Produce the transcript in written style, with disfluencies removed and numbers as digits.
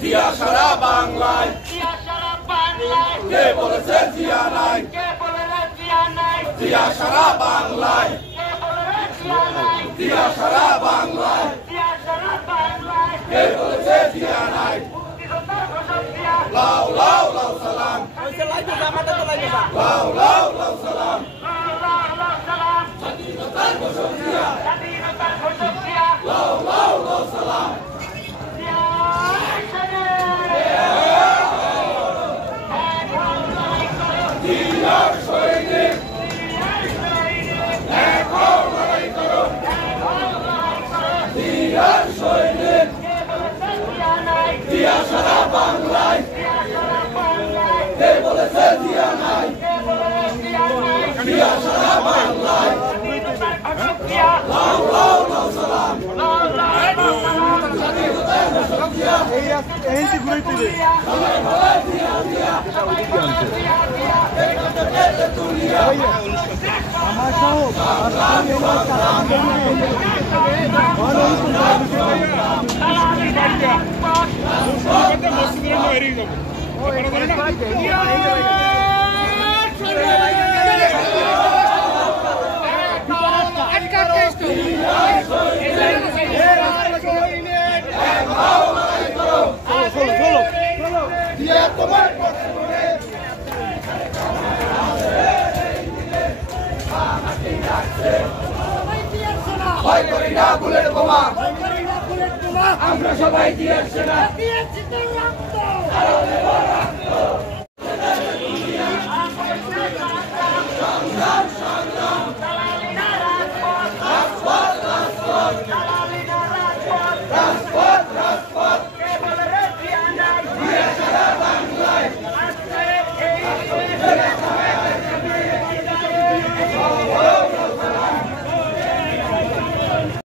জিয়া সারা বাংলায় কে বলেছে জিয়া নাই জিয়া সারা বাংলায় জিয়া সারা বাংলায় কে বলেছে জিয়া নাই লাউ লাউ লাউ সালাম লাউ লাউ লাউ সালাম স্বাধীনতার ঘোষক জিয়া লাউ লাউ লাউ সালাম জিয়ার সৈনিক এখন লড়াই করো জিয়ার সৈনিক জিয়া সারা বাংলায় কে বলেছে জিয়া নাই জিয়া সারা বাংলায় লাউ লাউ লাউ সালাম স্বাধীনতার ঘোষক জিয়া এই যে ঘুরে ফিরে আমার ভয় করি না বুলেট বোমা আমরা সবাই জিয়ার সেনা